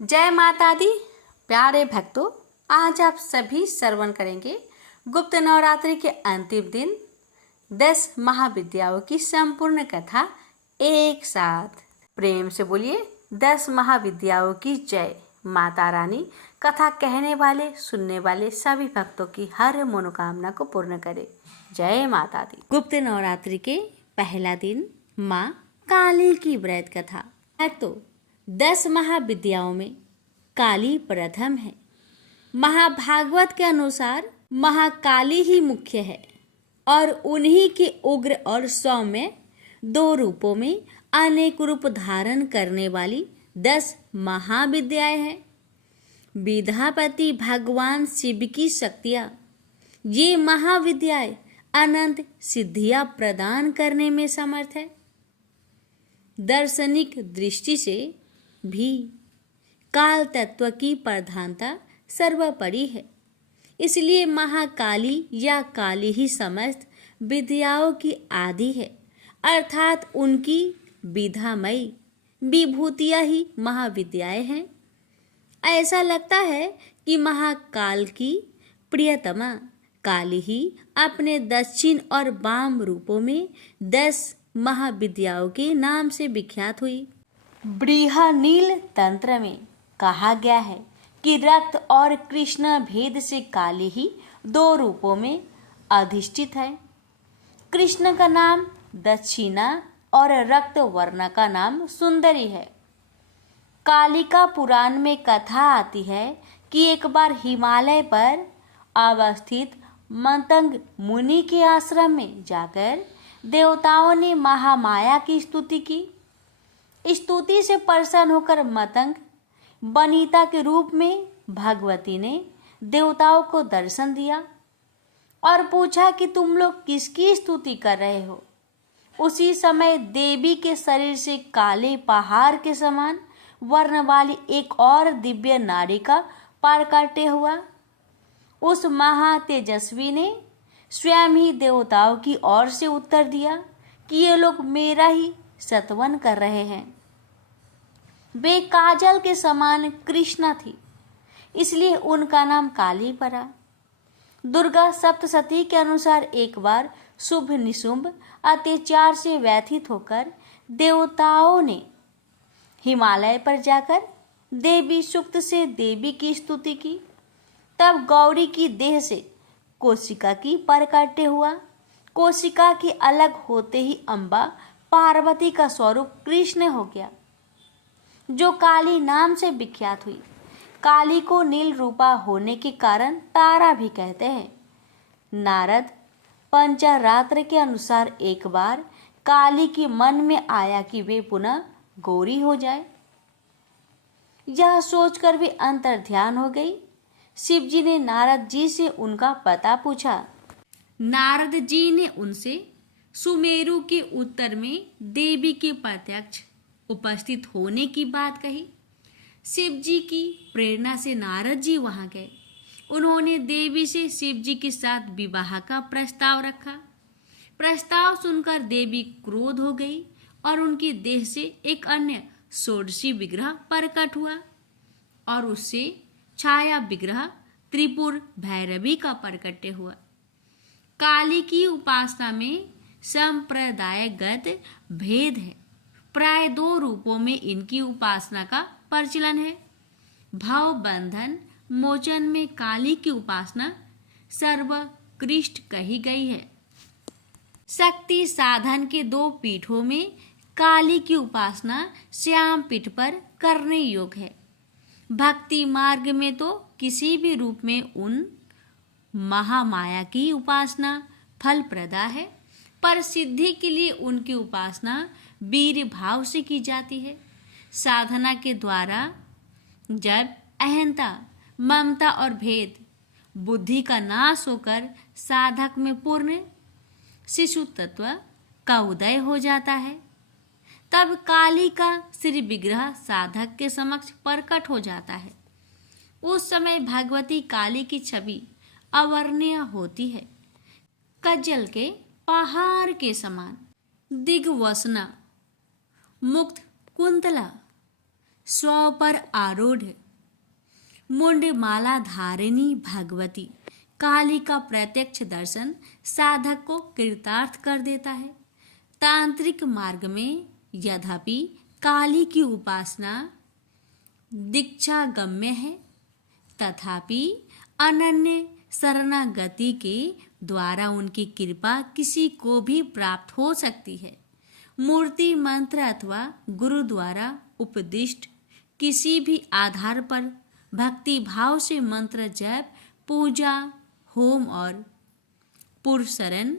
जय माता दी। प्यारे भक्तों, आज आप सभी श्रवण करेंगे गुप्त नवरात्रि के अंतिम दिन 10 महाविद्याओं की संपूर्ण कथा एक साथ। प्रेम से बोलिए 10 महाविद्याओं की जय। माता रानी कथा कहने वाले सुनने वाले सभी भक्तों की हर मनोकामना को पूर्ण करे। जय माता दी। गुप्त नवरात्रि के पहला दिन माँ काली की व्रत कथा। भक्तों, 10 महाविद्याओं में काली प्रथम है। महाभागवत के अनुसार महाकाली ही मुख्य है और उन्हीं के उग्र और सौम्य 2 रूपों में अनेक रूप धारण करने वाली 10 महाविद्याएं हैं। विद्यापति भगवान शिव की शक्तियां, ये महाविद्याएं अनंत सिद्धियां प्रदान करने में समर्थ है। दार्शनिक दृष्टि से भी काल तत्व की प्रधानता सर्वोपरि है। इसलिए महाकाली या काली ही समस्त विद्याओं की आदि है, अर्थात उनकी विधामयी विभूतियां ही महाविद्याएं हैं। ऐसा लगता है कि महाकाल की प्रियतमा काली ही अपने दक्षिण और वाम रूपों में 10 महाविद्याओं के नाम से विख्यात हुई। बृहनील तंत्र में कहा गया है कि रक्त और कृष्ण भेद से काली ही 2 रूपों में अधिष्ठित है। कृष्ण का नाम दक्षिणा और रक्त वर्ण का नाम सुंदरी है। कालिका पुराण में कथा आती है कि एक बार हिमालय पर अवस्थित मतंग मुनि के आश्रम में जाकर देवताओं ने महामाया की स्तुति की। स्तुति से प्रसन्न होकर मतंग वनिता के रूप में भगवती ने देवताओं को दर्शन दिया और पूछा कि तुम लोग किसकी स्तुति कर रहे हो। उसी समय देवी के शरीर से काले पहाड़ के समान वर्ण वाली एक और दिव्य नारी का प्रकट हुआ। उस महातेजस्वी ने स्वयं ही देवताओं की ओर से उत्तर दिया कि ये लोग मेरा ही स्तवन कर रहे हैं। वे काजल के समान कृष्णा थी, इसलिए उनका नाम काली पड़ा। दुर्गा सप्तशती के अनुसार एक बार शुभ निशुंभ अत्याचार से व्यथित होकर देवताओं ने हिमालय पर जाकर देवी सूक्त से देवी की स्तुति की। तब गौरी की देह से कोशिका की प्रकट हुआ। कोशिका के अलग होते ही अम्बा पार्वती का स्वरूप कृष्ण हो गया, जो काली नाम से विख्यात हुई। काली को नील रूपा होने के कारण तारा भी कहते हैं। नारद पंचरात्र के अनुसार एक बार काली के मन में आया कि वे पुनः गौरी हो जाए। यह सोचकर वे अंतर ध्यान हो गई। शिव जी ने नारद जी से उनका पता पूछा। नारद जी ने उनसे सुमेरु के उत्तर में देवी के प्रत्यक्ष उपस्थित होने की बात कही। शिव जी की प्रेरणा से नारद जी वहां गए। उन्होंने देवी से शिव जी के साथ विवाह का प्रस्ताव रखा। प्रस्ताव सुनकर देवी क्रोध हो गई और उनकी देह से एक अन्य षोडशी विग्रह प्रकट हुआ और उससे छाया विग्रह त्रिपुर भैरवी का प्रकट हुआ। काली की उपासना में संप्रदायगत भेद है। प्राय 2 रूपों में इनकी उपासना का प्रचलन है। भाव बंधन मोचन में काली की उपासना सर्वोत्कृष्ट कही गई है। शक्ति साधन के 2 पीठों में काली की उपासना श्याम पीठ पर करने योग्य है। भक्ति मार्ग में तो किसी भी रूप में उन महामाया की उपासना फलप्रदा है, पर सिद्धि के लिए उनकी उपासना वीर भाव से की जाती है। साधना के द्वारा जब अहंता, ममता और भेद बुद्धि का नाश होकर साधक में पूर्ण शिशु तत्व का उदय हो जाता है, तब काली का श्री विग्रह साधक के समक्ष प्रकट हो जाता है। उस समय भगवती काली की छवि अवर्णीय होती है। कज्जल के पहाड़ के समान दिग्वसना, मुक्त कुंतला, स्व पर आरूढ़ मुंड माला धारिणी भगवती काली का प्रत्यक्ष दर्शन साधक को कृतार्थ कर देता है। तांत्रिक मार्ग में यद्यपि काली की उपासना दीक्षा गम्य है, तथापि अनन्य शरणागति के द्वारा उनकी कृपा किसी को भी प्राप्त हो सकती है। मूर्ति मंत्र अथवा गुरु द्वारा उपदिष्ट किसी भी आधार पर भक्ति भाव से मंत्र जप, पूजा, होम और पुरस्सरण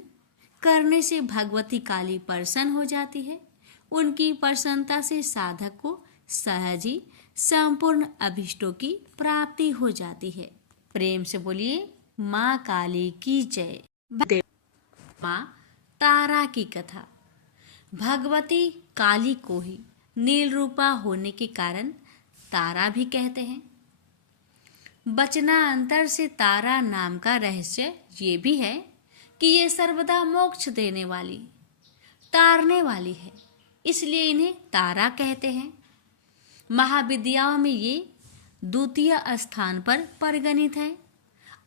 करने से भगवती काली प्रसन्न हो जाती है। उनकी प्रसन्नता से साधक को सहज ही संपूर्ण अभिष्टों की प्राप्ति हो जाती है। प्रेम से बोलिए माँ काली की जय। माँ तारा की कथा। भगवती काली को ही नील रूपा होने के कारण तारा भी कहते हैं। वचनांतर से तारा नाम का रहस्य ये भी है कि ये सर्वदा मोक्ष देने वाली, तारने वाली है, इसलिए इन्हें तारा कहते हैं। महाविद्याओं में ये द्वितीय स्थान पर परिगणित है।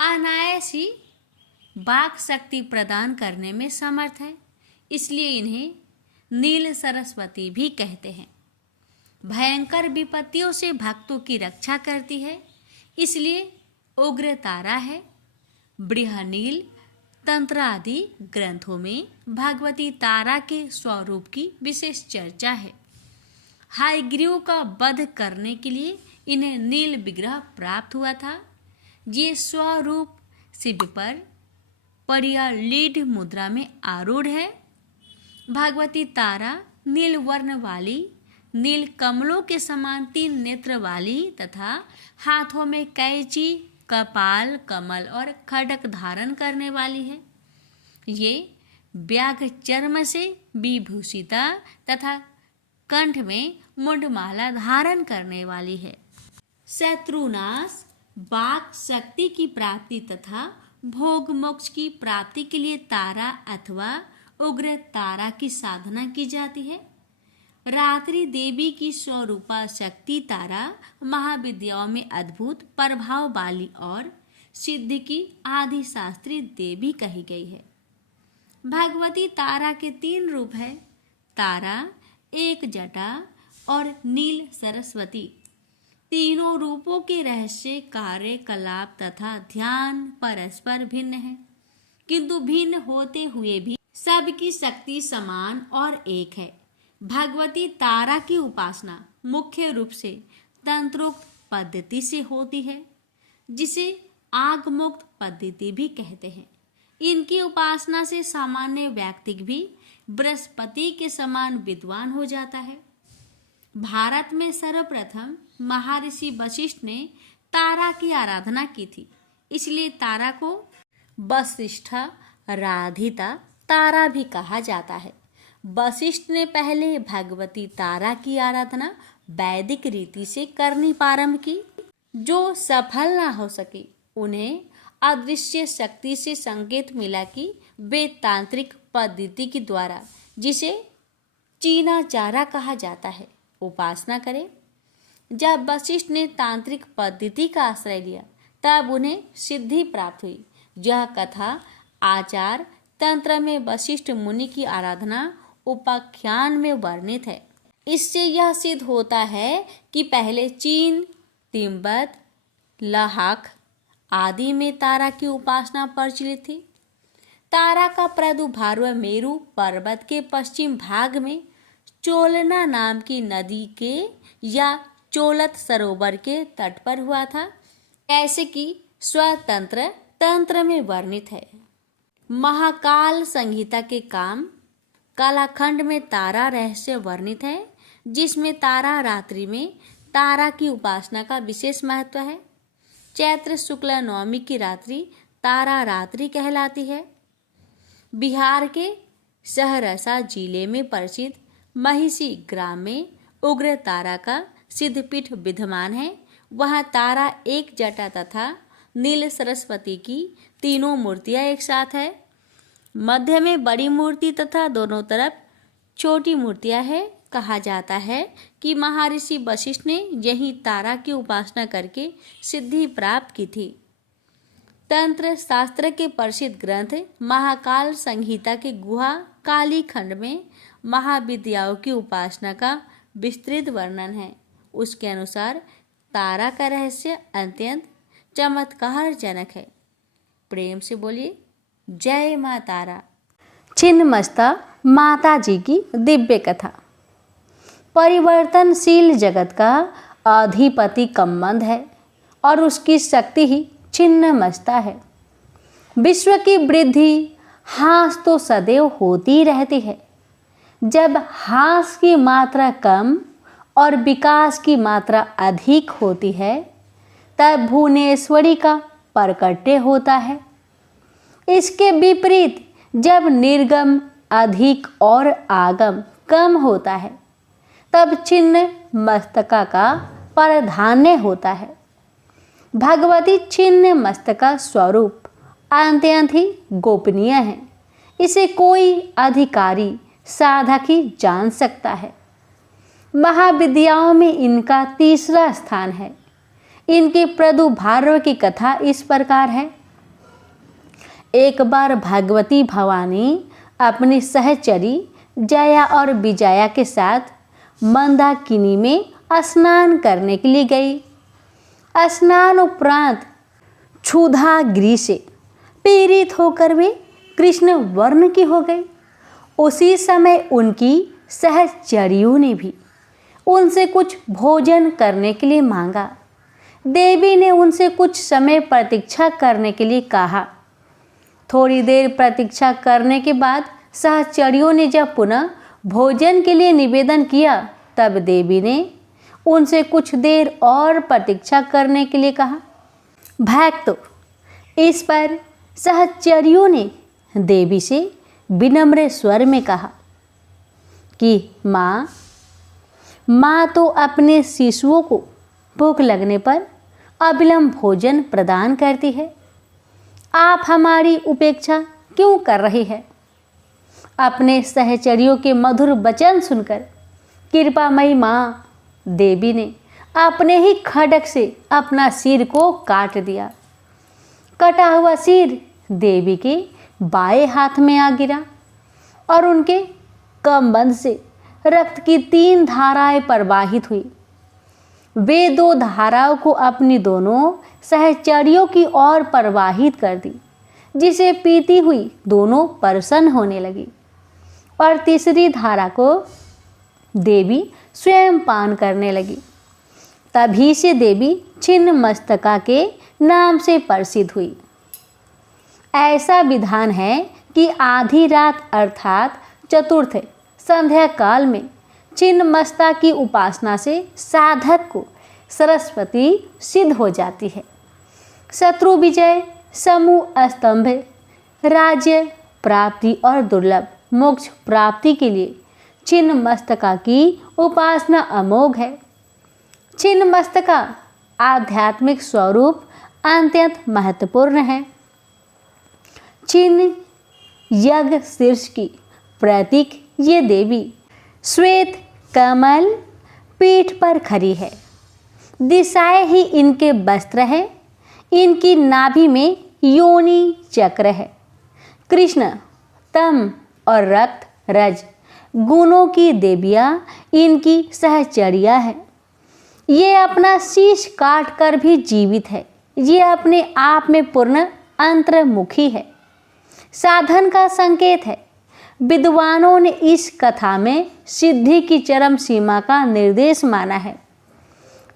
अनायास ही वाक शक्ति प्रदान करने में समर्थ है, इसलिए इन्हें नील सरस्वती भी कहते हैं। भयंकर विपत्तियों से भक्तों की रक्षा करती है, इसलिए उग्र तारा है। बृहनील तंत्र आदि ग्रंथों में भगवती तारा के स्वरूप की विशेष चर्चा है। हयग्रीव का वध करने के लिए इन्हें नील विग्रह प्राप्त हुआ था। ये स्वरूप शिव पर परिया लीढ़ मुद्रा में आरूढ़ है। भगवती तारा नील वर्ण वाली, नील कमलों के समान 3 नेत्र वाली तथा हाथों में कैंची, कपाल, कमल और खड्ग धारण करने वाली है। ये व्याघ्र चर्म से विभूषिता तथा कंठ में मुंडमाला धारण करने वाली है। शत्रुनाश, वाक शक्ति की प्राप्ति तथा भोग मोक्ष की प्राप्ति के लिए तारा अथवा उग्र तारा की साधना की जाती है। रात्रि देवी की स्वरूपा शक्ति तारा महाविद्याओं में अद्भुत प्रभाव वाली और सिद्धि की आदि शास्त्री देवी कही गई है। भगवती तारा के 3 रूप है, तारा, एक जटा और नील सरस्वती। तीनों रूपों के रहस्य, कार्य, कलाप तथा ध्यान परस्पर भिन्न है, किंतु भिन्न होते हुए भी सबकी शक्ति समान और एक है। भगवती तारा की उपासना मुख्य रूप से तंत्रोक्त पद्धति से होती है, जिसे आगमोक्त पद्धति भी कहते हैं। इनकी उपासना से सामान्य व्यक्ति भी बृहस्पति के समान विद्वान हो जाता है। भारत में सर्वप्रथम महर्षि वशिष्ठ ने तारा की आराधना की थी, इसलिए तारा को वशिष्ठा राधिता तारा भी कहा जाता है। वशिष्ठ ने पहले भगवती तारा की आराधना वैदिक रीति से करनी प्रारंभ की। जो सफल ना हो सके, उन्हें अदृश्य शक्ति से संकेत मिला कि वे तांत्रिक पद्धति के द्वारा, जिसे चीनाचारा कहा जाता है, उपासना करें। जब वशिष्ठ ने तांत्रिक पद्धति का आश्रय लिया, तब उन्हें सिद्धि प्राप्त हुई। यह कथा आचार तंत्र में वशिष्ठ मुनि की आराधना उपाख्यान में वर्णित है। इससे यह सिद्ध होता है कि पहले चीन, तिब्बत, लद्दाख आदि में तारा की उपासना प्रचलित थी। तारा का प्रादुर्भाव मेरु पर्वत के पश्चिम भाग में चोलना नाम की नदी के या चोलत सरोवर के तट पर हुआ था, ऐसे कि स्वतंत्र तंत्र में वर्णित है। महाकाल संहिता के कालाखंड में तारा रहस्य वर्णित है, जिसमें तारा रात्रि में तारा की उपासना का विशेष महत्व है। चैत्र शुक्ल नवमी की रात्रि तारा रात्रि कहलाती है। बिहार के सहरसा जिले में प्रसिद्ध महिषी ग्राम में उग्र तारा का सिद्धपीठ विद्यमान है। वहाँ तारा, एक जटा तथा नील सरस्वती की 3 मूर्तियाँ एक साथ है। मध्य में बड़ी मूर्ति तथा दोनों तरफ छोटी मूर्तियां हैं। कहा जाता है कि महर्षि वशिष्ठ ने यही तारा की उपासना करके सिद्धि प्राप्त की थी। तंत्र शास्त्र के प्रसिद्ध ग्रंथ महाकाल संहिता के गुहा काली खंड में महाविद्याओं की उपासना का विस्तृत वर्णन है। उसके अनुसार तारा का रहस्य अत्यंत चमत्कारजनक है। प्रेम से बोलिए जय माँ तारा। छिन्नमस्ता माता जी की दिव्य कथा। परिवर्तनशील जगत का अधिपति कमंद है और उसकी शक्ति ही छिन्नमस्ता है। विश्व की वृद्धि ह्रास तो सदैव होती रहती है। जब ह्रास की मात्रा कम और विकास की मात्रा अधिक होती है तब भुवनेश्वरी का प्रकट्य होता है। इसके विपरीत जब निर्गम अधिक और आगम कम होता है तब छिन्न मस्तका का प्राधान्य होता है। भगवती छिन्न मस्तका स्वरूप अत्यंत ही गोपनीय है। इसे कोई अधिकारी साधक ही जान सकता है। महाविद्याओं में इनका तीसरा स्थान है। इनके प्रादुर्भाव की कथा इस प्रकार है। एक बार भगवती भवानी अपनी सहचरी जया और विजया के साथ मंदाकिनी में स्नान करने के लिए गई। स्नान उपरांत क्षुधाग्नि से पीड़ित होकर वे कृष्ण वर्ण की हो गई। उसी समय उनकी सहचरियों ने भी उनसे कुछ भोजन करने के लिए मांगा। देवी ने उनसे कुछ समय प्रतीक्षा करने के लिए कहा। थोड़ी देर प्रतीक्षा करने के बाद सहचरियों ने जब पुनः भोजन के लिए निवेदन किया तब देवी ने उनसे कुछ देर और प्रतीक्षा करने के लिए कहा। भक्तों, इस पर सहचरियों ने देवी से विनम्र स्वर में कहा कि माँ तो अपने शिशुओं को भूख लगने पर अविलंब भोजन प्रदान करती है। आप हमारी उपेक्षा क्यों कर रही है? अपने सहचरियों के मधुर वचन सुनकर कृपामयी माँ देवी ने अपने ही खड्ग से अपना सिर को काट दिया। कटा हुआ सिर देवी के बाएं हाथ में आ गिरा और उनके कमबंध से रक्त की 3 धाराएं प्रवाहित हुई। वे 2 धाराओं को अपनी दोनों सहचरियों की ओर प्रवाहित कर दी, जिसे पीती हुई दोनों प्रसन्न होने लगी और तीसरी धारा को देवी स्वयं पान करने लगी। तभी से देवी छिन्न मस्तका के नाम से प्रसिद्ध हुई। ऐसा विधान है कि आधी रात अर्थात चतुर्थ संध्या काल में छिन्न मस्ता की उपासना से साधक को सरस्वती सिद्ध हो जाती है। शत्रु विजय, समूह स्तंभ, राज्य प्राप्ति और दुर्लभ मोक्ष प्राप्ति के लिए छिन्न मस्तका की उपासना अमोघ है। छिन्न मस्तका आध्यात्मिक स्वरूप अत्यंत महत्वपूर्ण है। छिन्न यज्ञ शीर्ष की प्रतीक ये देवी श्वेत कमल पीठ पर खड़ी है। दिशाएं ही इनके वस्त्र है। इनकी नाभि में योनि चक्र है। कृष्ण तम और रक्त रज गुणों की देवियाँ इनकी सहचरिया है। ये अपना शीश काट कर भी जीवित है। ये अपने आप में पूर्ण अंतर्मुखी है, साधन का संकेत है। विद्वानों ने इस कथा में सिद्धि की चरम सीमा का निर्देश माना है।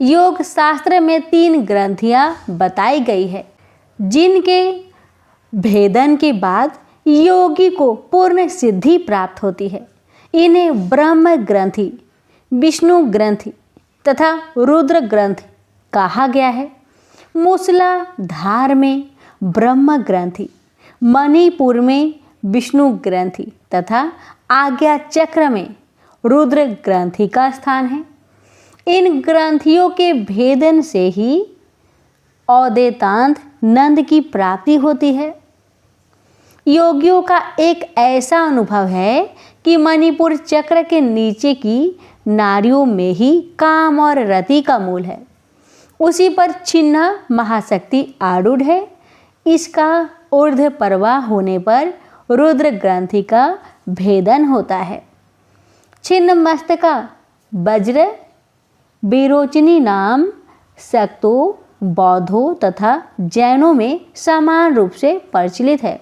योग शास्त्र में 3 ग्रंथियां बताई गई है, जिनके भेदन के बाद योगी को पूर्ण सिद्धि प्राप्त होती है। इन्हें ब्रह्म ग्रंथि, विष्णु ग्रंथि तथा रुद्र ग्रंथि कहा गया है। मूसलाधार में ब्रह्म ग्रंथि, मणिपुर में विष्णु ग्रंथि तथा आज्ञा चक्र में रुद्र ग्रंथि का स्थान है। इन ग्रंथियों के भेदन से ही औदेतांत नंद की प्राप्ति होती है। योगियों का एक ऐसा अनुभव है कि मणिपुर चक्र के नीचे की नाड़ियों में ही काम और रति का मूल है। उसी पर छिन्न महाशक्ति आरूढ़ है। इसका ऊर्ध्व प्रवाह होने पर रुद्र ग्रंथि का भेदन होता है। छिन्न मस्तका वज्र विरोचनी नाम शक्तो बौद्धों तथा जैनों में समान रूप से प्रचलित है।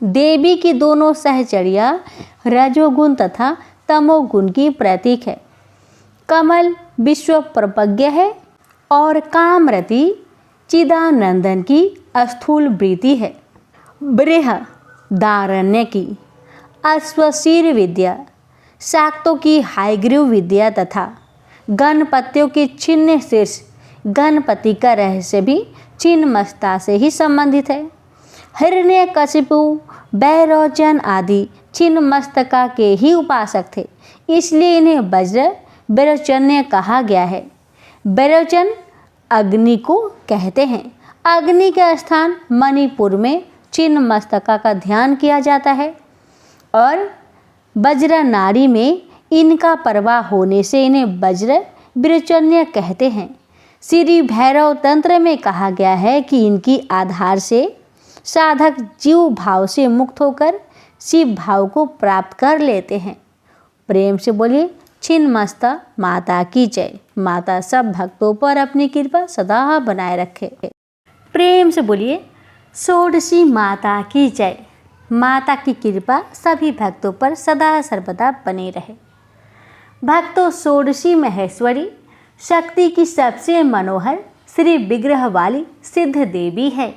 देवी की दोनों सहचर्या रजोगुण तथा तमोगुण की प्रतीक है। कमल विश्व प्रपज्ञ है और कामरति चिदानंदन की स्थूल वृत्ति है। बृहदारण्य की अश्वशीर विद्या, शाक्तों की हायग्रीव विद्या तथा गणपतियों की छिन्न शीर्ष गणपति का रहस्य भी छिन्नमस्ता से ही संबंधित है। हिरण्यकशिपु, बैरोचन आदि छिन्नमस्तका के ही उपासक थे, इसलिए इन्हें वज्र बैरोचन्य कहा गया है। बैरोचन अग्नि को कहते हैं। अग्नि का स्थान मणिपुर में छिन्नमस्तका का ध्यान किया जाता है और वज्र नाड़ी में इनका प्रवाह होने से इन्हें वज्र बैरोचन्य कहते हैं। श्री भैरव तंत्र में कहा गया है कि इनकी आधार से साधक जीव भाव से मुक्त होकर शिव भाव को प्राप्त कर लेते हैं। प्रेम से बोलिए छिन्नमस्ता माता की जय। माता सब भक्तों पर अपनी कृपा सदा बनाए रखे। प्रेम से बोलिए षोडशी माता की जय। माता की कृपा सभी भक्तों पर सदा सर्वदा बनी रहे। भक्तों, षोडशी महेश्वरी शक्ति की सबसे मनोहर श्री विग्रह वाली सिद्ध देवी है।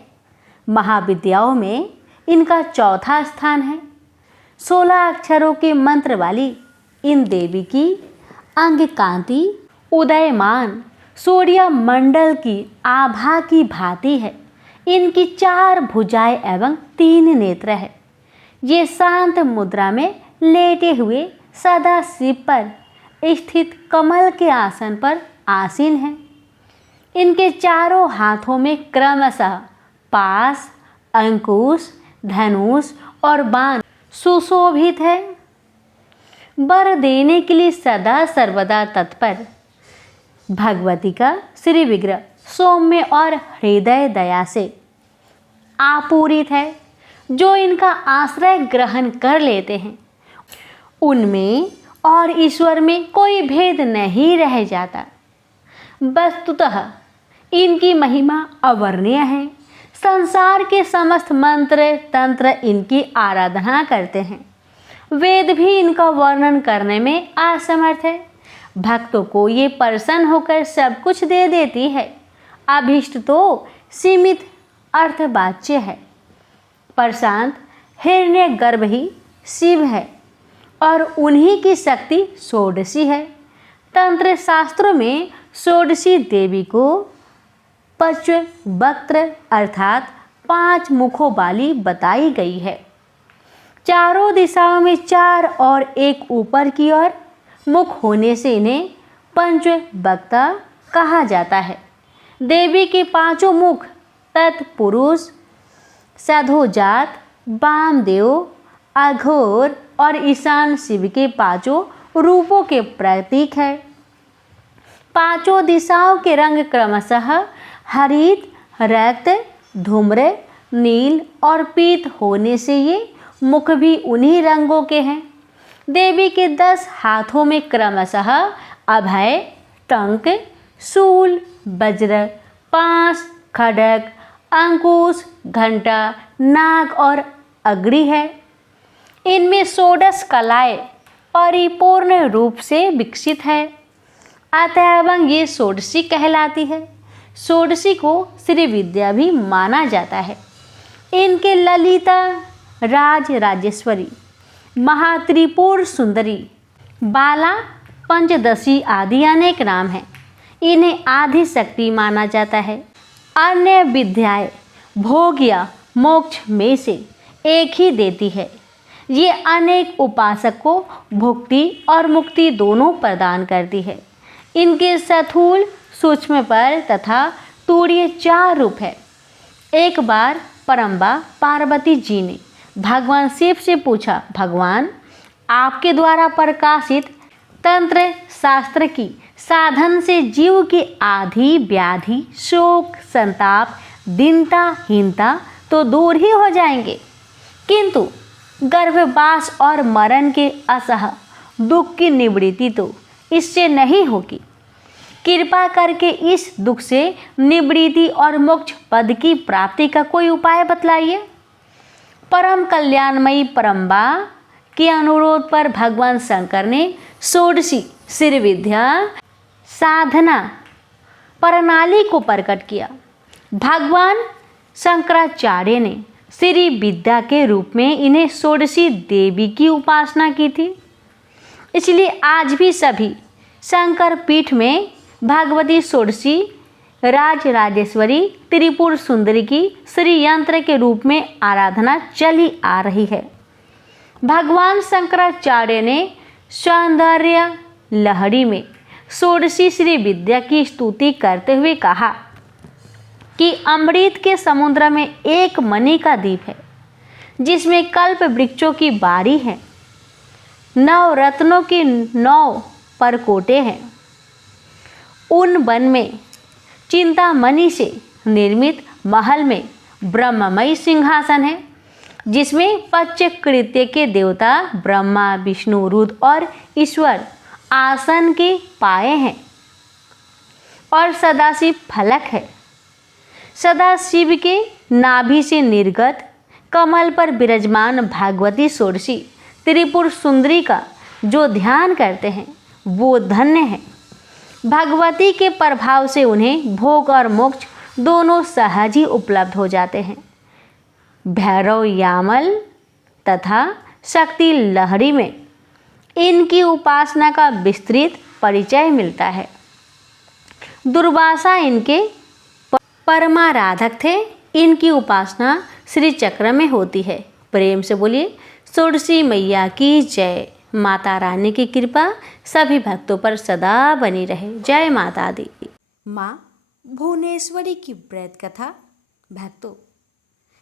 महाविद्याओं में इनका चौथा स्थान है। 16 अक्षरों के मंत्र वाली इन देवी की अंग कांति उदयमान सूर्य मंडल की आभा की भांति है। इनकी 4 भुजाएं एवं 3 नेत्र है। ये शांत मुद्रा में लेटे हुए सदा शिव पर स्थित कमल के आसन पर आसीन हैं। इनके चारों हाथों में क्रमशः पास, अंकुश, धनुष और बाण सुशोभित है। वर देने के लिए सदा सर्वदा तत्पर भगवती का श्री विग्रह सौम्य और हृदय दया से आपूरित है। जो इनका आश्रय ग्रहण कर लेते हैं उनमें और ईश्वर में कोई भेद नहीं रह जाता। वस्तुतः इनकी महिमा अवर्णीय है। संसार के समस्त मंत्र तंत्र इनकी आराधना करते हैं। वेद भी इनका वर्णन करने में असमर्थ है। भक्तों को ये प्रसन्न होकर सब कुछ दे देती है। अभीष्ट तो सीमित अर्थवाच्य है। प्रशांत हिरण्य गर्भ ही शिव है और उन्हीं की शक्ति षोडशी है। तंत्र शास्त्रों में षोडशी देवी को पंचवक्त्र अर्थात 5 मुखों वाली बताई गई है। चारों दिशाओं में 4 और एक ऊपर की ओर मुख होने से इन्हें पंचवक्ता कहा जाता है। देवी के 5 मुख तत्पुरुष, सधोजात, वामदेव, अघोर और ईशान शिव के 5 रूपों के प्रतीक है। 5 दिशाओं के रंग क्रमशः हरित, रक्त, धूम्र, नील और पीत होने से ये मुख भी उन्हीं रंगों के हैं। देवी के 10 हाथों में क्रमशः अभय, टंक, शूल, वज्र, पाश, खड्ग, अंकुश, घंटा, नाग और अग्नि है। इनमें 16 कलाएं परिपूर्ण रूप से विकसित है। अतएव ये षोडशी कहलाती है। षोडशी को श्री विद्या भी माना जाता है। इनके ललिता, राज राजेश्वरी, महात्रिपुर सुंदरी, बाला, पंचदशी आदि अनेक नाम हैं। इन्हें आदि शक्ति माना जाता है। अन्य विद्याएं भोग या मोक्ष में से एक ही देती है। ये अनेक उपासक को भुक्ति और मुक्ति दोनों प्रदान करती है। इनके स्थूल, सूक्ष्म पर तथा तूर्य 4 रूप है। एक बार परम्बा पार्वती जी ने भगवान शिव से पूछा, भगवान आपके द्वारा प्रकाशित तंत्र शास्त्र की साधन से जीव की आधि व्याधि शोक संताप दीनता हीनता तो दूर ही हो जाएंगे, किंतु गर्भवास और मरण के असह दुख की निवृत्ति तो इससे नहीं होगी। कृपा करके इस दुख से निवृत्ति और मोक्ष पद की प्राप्ति का कोई उपाय बतलाइए। परम कल्याणमयी परम्बा के अनुरोध पर भगवान शंकर ने षोडशी श्री विद्या साधना प्रणाली को प्रकट किया। भगवान शंकराचार्य ने श्री विद्या के रूप में इन्हें षोडशी देवी की उपासना की थी। इसलिए आज भी सभी शंकर पीठ में भगवती षोडशी राजराजेश्वरी त्रिपुर सुंदरी की श्री यंत्र के रूप में आराधना चली आ रही है। भगवान शंकराचार्य ने सौंदर्य लहरी में षोडशी श्री विद्या की स्तुति करते हुए कहा कि अमृत के समुद्र में एक मणि का द्वीप है जिसमें कल्प वृक्षों की बारी है, 9 रत्नों की 9 परकोटे हैं। उन वन में चिंतामणि से निर्मित महल में ब्रह्ममयी सिंहासन है जिसमें पंचकृत्य के देवता ब्रह्मा विष्णु रुद्र और ईश्वर आसन के पाए हैं और सदाशिव फलक है। सदाशिव के नाभि से निर्गत कमल पर विराजमान भगवती षोडशी त्रिपुर सुंदरी का जो ध्यान करते हैं वो धन्य है। भगवती के प्रभाव से उन्हें भोग और मोक्ष दोनों सहज ही उपलब्ध हो जाते हैं। भैरव यामल तथा शक्ति लहरी में इनकी उपासना का विस्तृत परिचय मिलता है। दुर्वासा इनके परमाराधक थे। इनकी उपासना श्री चक्र में होती है। प्रेम से बोलिए षोडशी मैया की जय। माता रानी की कृपा सभी भक्तों पर सदा बनी रहे। जय माता दी। माँ भुवनेश्वरी की व्रत कथा। भक्तों,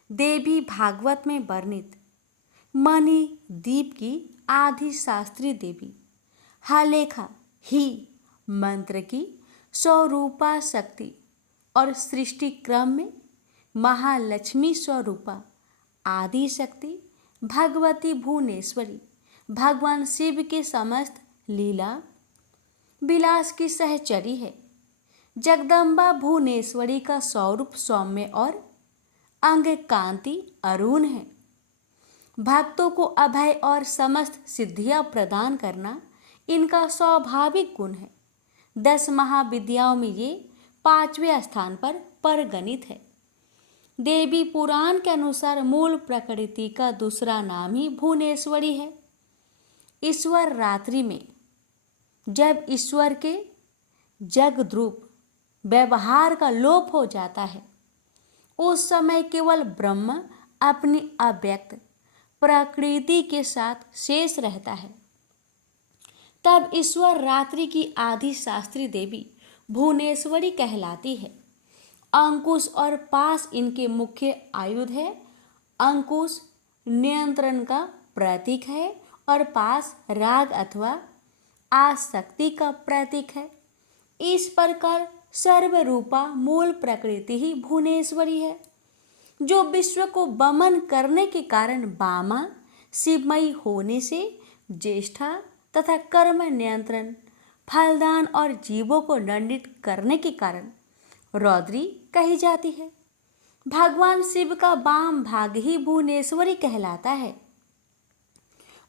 देवी भागवत में वर्णित मणि द्वीप की आदि शास्त्री देवी हालेखा ही मंत्र की स्वरूपा शक्ति और सृष्टि क्रम में महालक्ष्मी स्वरूपा आदि शक्ति भगवती भुवनेश्वरी भगवान शिव के समस्त लीला विलास की सहचरी है। जगदम्बा भुवनेश्वरी का स्वरूप सौम्य और अंग कांति अरुण है। भक्तों को अभय और समस्त सिद्धियां प्रदान करना इनका स्वाभाविक गुण है। 10 महाविद्याओं में ये 5वें स्थान पर परगणित है। देवी पुराण के अनुसार मूल प्रकृति का दूसरा नाम ही भुवनेश्वरी है। ईश्वर रात्रि में जब ईश्वर के जगद्रूप व्यवहार का लोप हो जाता है उस समय केवल ब्रह्म अपनी अव्यक्त प्रकृति के साथ शेष रहता है। तब ईश्वर रात्रि की आदि शास्त्री देवी भुवनेश्वरी कहलाती है। अंकुश और पास इनके मुख्य आयुध है। अंकुश नियंत्रण का प्रतीक है और पास राग अथवा आसक्ति का प्रतीक है। इस प्रकार सर्वरूपा मूल प्रकृति ही भुवनेश्वरी है, जो विश्व को वमन करने के कारण वामा शिवमयी होने से ज्येष्ठा तथा कर्म नियंत्रण फलदान और जीवों को दंडित करने के कारण रौद्री कही जाती है। भगवान शिव का वाम भाग ही भुवनेश्वरी कहलाता है।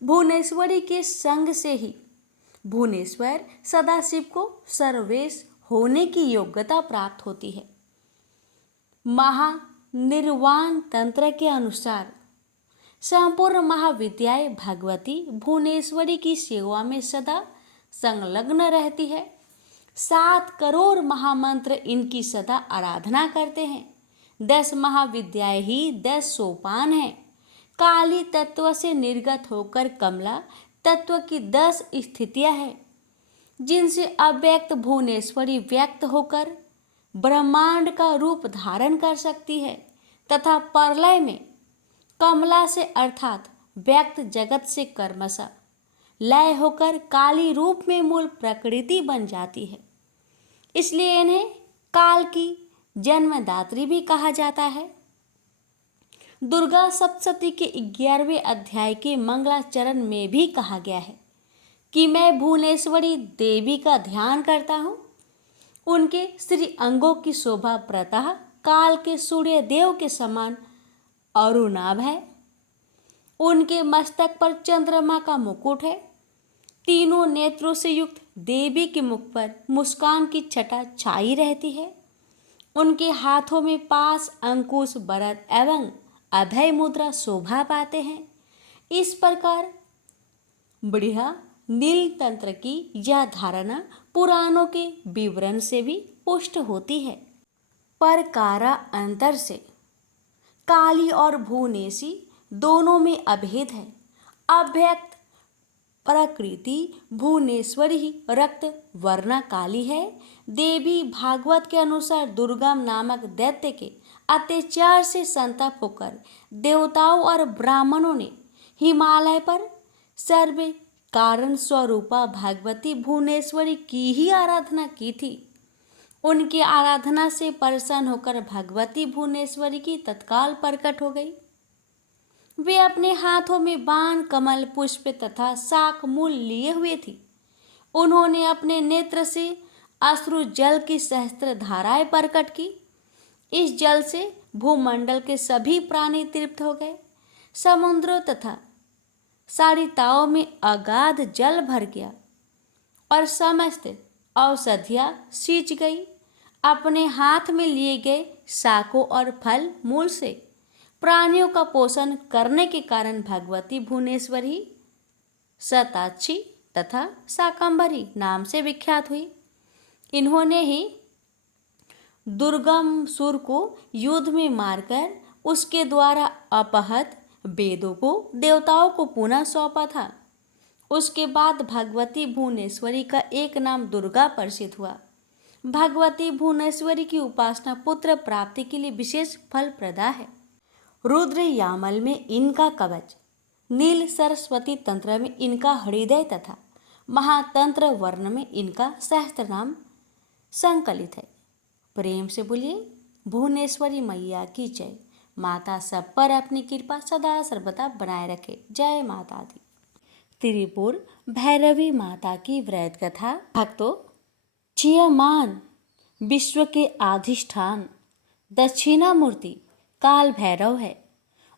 भुवनेश्वरी के संग से ही भुवनेश्वर सदाशिव को सर्वेश होने की योग्यता प्राप्त होती है। महानिर्वाण तंत्र के अनुसार संपूर्ण महाविद्याएं भगवती भुवनेश्वरी की सेवा में सदा संलग्न रहती है। 7 करोड़ महामंत्र इनकी सदा आराधना करते हैं। 10 महाविद्याएं ही 10 सोपान हैं। काली तत्व से निर्गत होकर कमला तत्व की 10 स्थितियां हैं, जिनसे अव्यक्त भुवनेश्वरी व्यक्त होकर ब्रह्मांड का रूप धारण कर सकती है तथा प्रलय में कमला से अर्थात व्यक्त जगत से कर्मशः लय होकर काली रूप में मूल प्रकृति बन जाती है। इसलिए इन्हें काल की जन्मदात्री भी कहा जाता है। दुर्गा सप्तशती के 11वें अध्याय के मंगलाचरण में भी कहा गया है कि मैं भुवनेश्वरी देवी का ध्यान करता हूँ। उनके श्री अंगों की शोभा प्रतः काल के सूर्य देव के समान अरुणाभ है। उनके मस्तक पर चंद्रमा का मुकुट है। तीनों नेत्रों से युक्त देवी के मुख पर मुस्कान की छटा छाई रहती है। उनके हाथों में पास, अंकुश, वरद एवं अभय मुद्रा शोभा पाते हैं। इस प्रकार बढ़िया नील तंत्र की यह धारणा पुराणों के विवरण से भी पुष्ट होती है। पर कारा अंतर से काली और भुवनेशी दोनों में अभेद है। अव्यक्त प्रकृति भुवनेश्वरी ही रक्त वर्णा काली है। देवी भागवत के अनुसार दुर्गम नामक दैत्य के अत्याचार से संतप्त होकर देवताओं और ब्राह्मणों ने हिमालय पर सर्व कारण स्वरूपा भगवती भुवनेश्वरी की ही आराधना की थी। उनकी आराधना से प्रसन्न होकर भगवती भुवनेश्वरी की तत्काल प्रकट हो गई। वे अपने हाथों में बाण, कमल, पुष्प तथा शाक मूल लिए हुए थी। उन्होंने अपने नेत्र से अश्रु जल की सहस्त्र धाराएं प्रकट की। इस जल से भूमंडल के सभी प्राणी तृप्त हो गए। समुद्रों तथा सारिताओं में अगाध जल भर गया और समस्त औषधियाँ सींच गई। अपने हाथ में लिए गए शाकों और फल मूल से प्राणियों का पोषण करने के कारण भगवती भुवनेश्वरी शताक्षी तथा शाकंभरी नाम से विख्यात हुई। इन्होंने ही दुर्गम सुर को युद्ध में मारकर उसके द्वारा अपहत वेदों को देवताओं को पुनः सौंपा था। उसके बाद भगवती भुवनेश्वरी का एक नाम दुर्गा प्रसिद्ध हुआ। भगवती भुवनेश्वरी की उपासना पुत्र प्राप्ति के लिए विशेष फलप्रदा है। रुद्र यामल में इनका कवच, नील सरस्वती तंत्र में इनका हृदय तथा महातंत्र वर्ण में इनका सहस्त्र नाम संकलित है। प्रेम से बोलिए भुवनेश्वरी मैया की जय। माता सब पर अपनी कृपा सदा सर्वदा बनाए रखे। जय माता दी। त्रिपुर भैरवी माता की व्रत कथा। भक्तों, चियमान विश्व के अधिष्ठान दक्षिणामूर्ति काल भैरव है।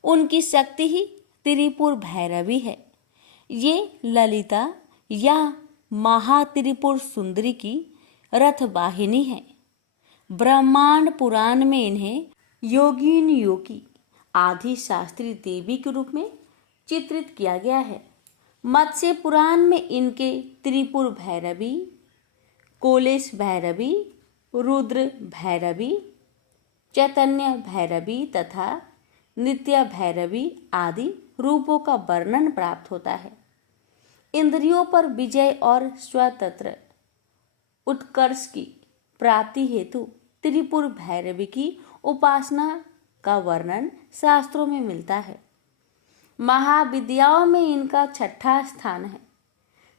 उनकी शक्ति ही त्रिपुर भैरवी है। ये ललिता या महात्रिपुर सुंदरी की रथवाहिनी है। ब्रह्मांड पुराण में इन्हें योगिन योगी आदि शास्त्री देवी के रूप में चित्रित किया गया है। मत्स्य पुराण में इनके त्रिपुर भैरवी, कोलेश भैरवी, रुद्र भैरवी, चैतन्य भैरवी तथा नित्य भैरवी आदि रूपों का वर्णन प्राप्त होता है। इंद्रियों पर विजय और स्वतंत्र उत्कर्ष की प्राप्ति हेतु त्रिपुर भैरवी की उपासना का वर्णन शास्त्रों में मिलता है। महाविद्याओं में इनका छठा स्थान है।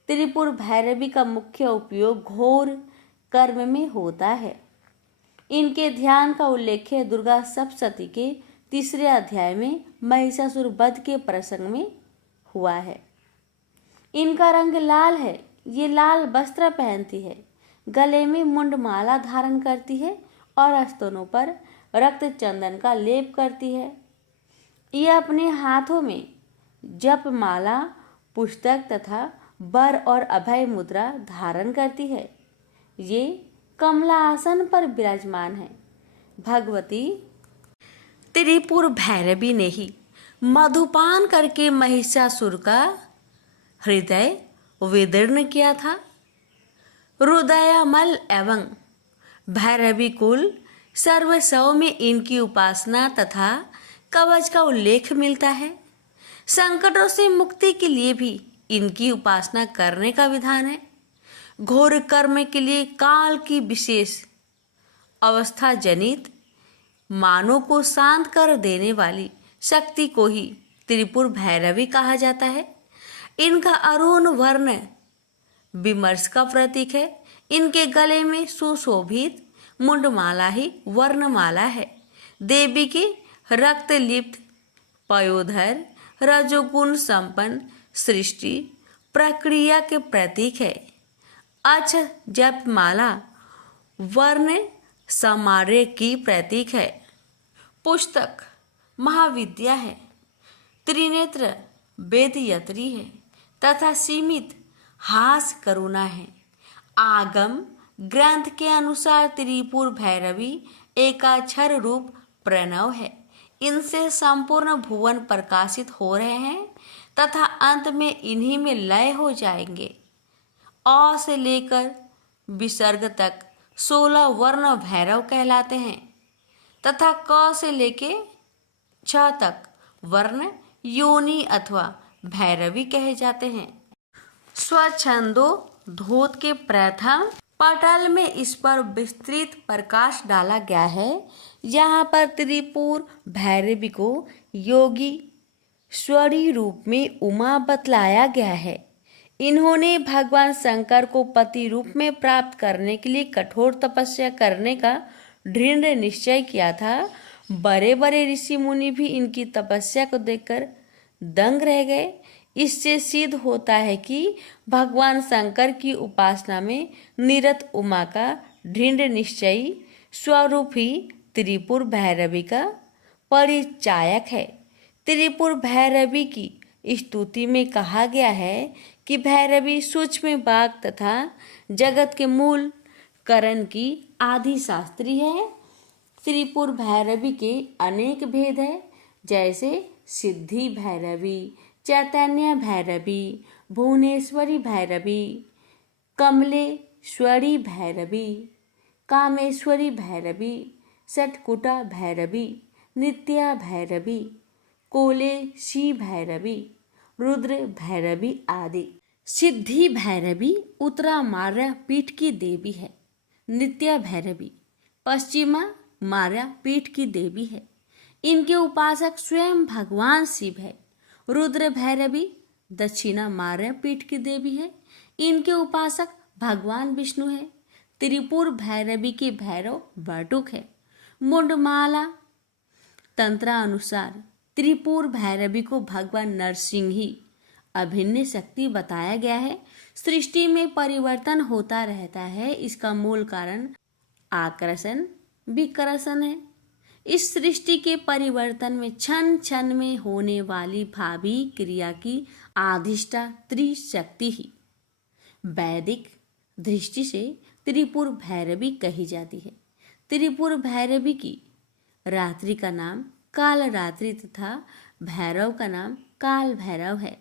त्रिपुर भैरवी का मुख्य उपयोग घोर कर्म में होता है। इनके ध्यान का उल्लेख दुर्गा सप्तशती के 3 अध्याय में महिषासुर वध के प्रसंग में हुआ है। इनका रंग लाल है। ये लाल वस्त्र पहनती है, गले में मुंडमाला धारण करती है और स्तनों पर रक्त चंदन का लेप करती है। ये अपने हाथों में जप माला, पुस्तक तथा वर और अभय मुद्रा धारण करती है। ये कमला आसन पर विराजमान है। भगवती त्रिपुर भैरवी ने ही मधुपान करके महिषासुर का हृदय विदीर्ण किया था। रुद्रयामल एवं भैरवी कुल सर्वस्व में इनकी उपासना तथा कवच का उल्लेख मिलता है। संकटों से मुक्ति के लिए भी इनकी उपासना करने का विधान है। घोर कर्म के लिए काल की विशेष अवस्था जनित मानों को शांत कर देने वाली शक्ति को ही त्रिपुर भैरवी कहा जाता है। इनका अरुण वर्ण विमर्श का प्रतीक है। इनके गले में सुशोभित मुंडमाला ही वर्णमाला है। देवी की रक्त लिप्त पयोधर रजोगुण संपन्न सृष्टि प्रक्रिया के प्रतीक है। अक्ष जपमाला वर्ण समार्य की प्रतीक है। पुस्तक महाविद्या है। त्रिनेत्र वेदयत्री है तथा सीमित हास करुणा है। आगम ग्रंथ के अनुसार त्रिपुर भैरवी एकाक्षर रूप प्रणव है। इनसे संपूर्ण भुवन प्रकाशित हो रहे हैं तथा अंत में इन्हीं में लय हो जाएंगे। अ से लेकर विसर्ग तक 16 वर्ण भैरव कहलाते हैं तथा क से लेके छ तक वर्ण योनि अथवा भैरवी कहे जाते हैं। स्वच्छंदो धोत के प्रथम पटल में इस पर विस्तृत प्रकाश डाला गया है। यहाँ पर त्रिपुर भैरवी को योगी स्वरी रूप में उमा बतलाया गया है। इन्होंने भगवान शंकर को पति रूप में प्राप्त करने के लिए कठोर तपस्या करने का दृढ़ निश्चय किया था। बड़े बड़े ऋषि मुनि भी इनकी तपस्या को देखकर दंग रह गए। इससे सिद्ध होता है कि भगवान शंकर की उपासना में निरत उमा का दृढ़ निश्चयी स्वरूप ही त्रिपुर भैरवी का परिचायक है। त्रिपुर भैरवी की स्तुति में कहा गया है कि भैरवी सूक्ष्म बाग तथा जगत के मूल करण की आदि शास्त्री है। त्रिपुर भैरवी के अनेक भेद है, जैसे सिद्धि भैरवी, चैतन्य भैरवी, भुवनेश्वरी भैरवी, कमलेश्वरी भैरवी, कामेश्वरी भैरवी, षटकुटा भैरवी, नित्या भैरवी, कोलेशी भैरवी, रुद्र भैरवी आदि। सिद्धि भैरवी उत्तरामार्या पीठ की देवी है। नित्या भैरवी पश्चिमा मार्या पीठ की देवी है। इनके उपासक स्वयं भगवान शिव है। रुद्र भैरवी दक्षिणा मार्या पीठ की देवी है। इनके उपासक भगवान विष्णु है। त्रिपुर भैरवी के भैरव बटुक है। मुंडमाला तंत्रानुसार त्रिपुर भैरवी को भगवान नरसिंह ही अभिन्न शक्ति बताया गया है। सृष्टि में परिवर्तन होता रहता है, इसका मूल कारण आकर्षण विकर्षण है। इस सृष्टि के परिवर्तन में क्षण क्षण में होने वाली भावी क्रिया की अधिष्ठात्री शक्ति ही वैदिक दृष्टि से त्रिपुर भैरवी कही जाती है। त्रिपुर भैरवी की रात्रि का नाम काल रात्रि तथा भैरव का नाम काल भैरव है।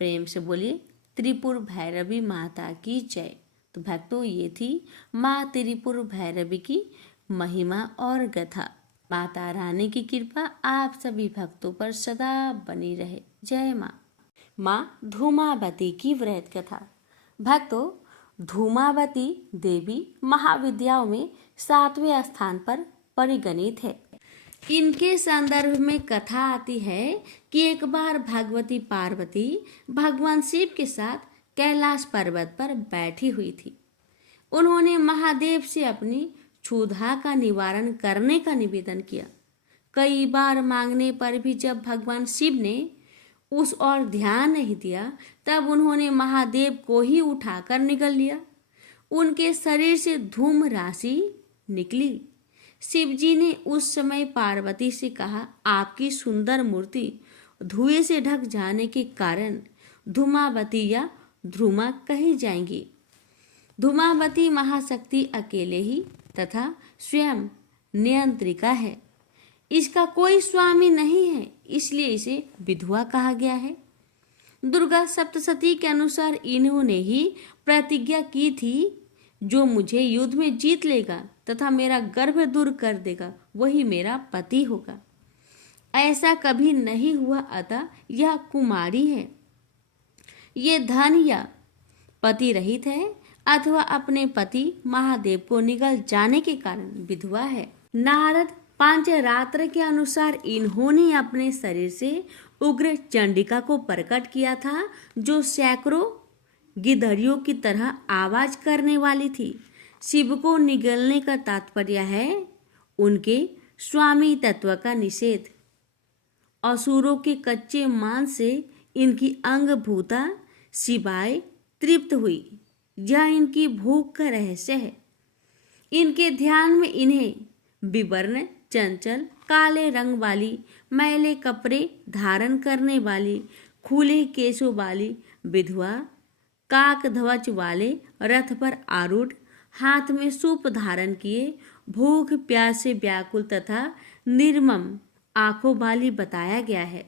प्रेम से बोलिए त्रिपुर भैरवी माता की जय। तो भक्तों, ये थी माँ त्रिपुर भैरवी की महिमा और गाथा। माता रानी की कृपा आप सभी भक्तों पर सदा बनी रहे। जय माँ। माँ धूमावती की व्रत कथा। भक्तों, धूमावती देवी महाविद्याओं में 7वें स्थान पर परिगणित है। इनके संदर्भ में कथा आती है कि एक बार भगवती पार्वती भगवान शिव के साथ कैलाश पर्वत पर बैठी हुई थी। उन्होंने महादेव से अपनी क्षुधा का निवारण करने का निवेदन किया। कई बार मांगने पर भी जब भगवान शिव ने उस ओर ध्यान नहीं दिया, तब उन्होंने महादेव को ही उठाकर निगल लिया। उनके शरीर से धूम राशि निकली। शिवजी ने उस समय पार्वती से कहा, आपकी सुंदर मूर्ति धुएं से ढक जाने के कारण धूमावती या ध्रुमा कही जाएंगी। धूमावती महाशक्ति अकेले ही तथा स्वयं नियंत्रिका है। इसका कोई स्वामी नहीं है, इसलिए इसे विधवा कहा गया है। दुर्गा सप्तशती के अनुसार इन्होंने ही प्रतिज्ञा की थी, जो मुझे युद्ध में जीत लेगा तथा मेरा गर्भ दूर कर देगा, वही मेरा पति होगा। ऐसा कभी नहीं हुआ, अतः यह कुमारी है। ये धन या पति रहित है अथवा अपने पति महादेव को निगल जाने के कारण विधवा है। नारद पंचरात्र के अनुसार इन्होंने अपने शरीर से उग्र चंडिका को प्रकट किया था, जो सैकड़ों गिद्धरियों की तरह आवाज करने वाली थी। शिव को निगलने का तात्पर्य है उनके स्वामी तत्व का निषेध। असुरों के कच्चे मांस से इनकी अंगभूता शिवाय तृप्त हुई, यह इनकी भूख का रहस्य है। इनके ध्यान में इन्हें विवर्ण, चंचल, काले रंग वाली, मैले कपड़े धारण करने वाली, खुले केशों वाली विधवा, काक ध्वज वाले रथ पर आरूढ़, हाथ में सूप धारण किए, भूख प्यास से व्याकुल तथा निर्मम आंखों वाली बताया गया है।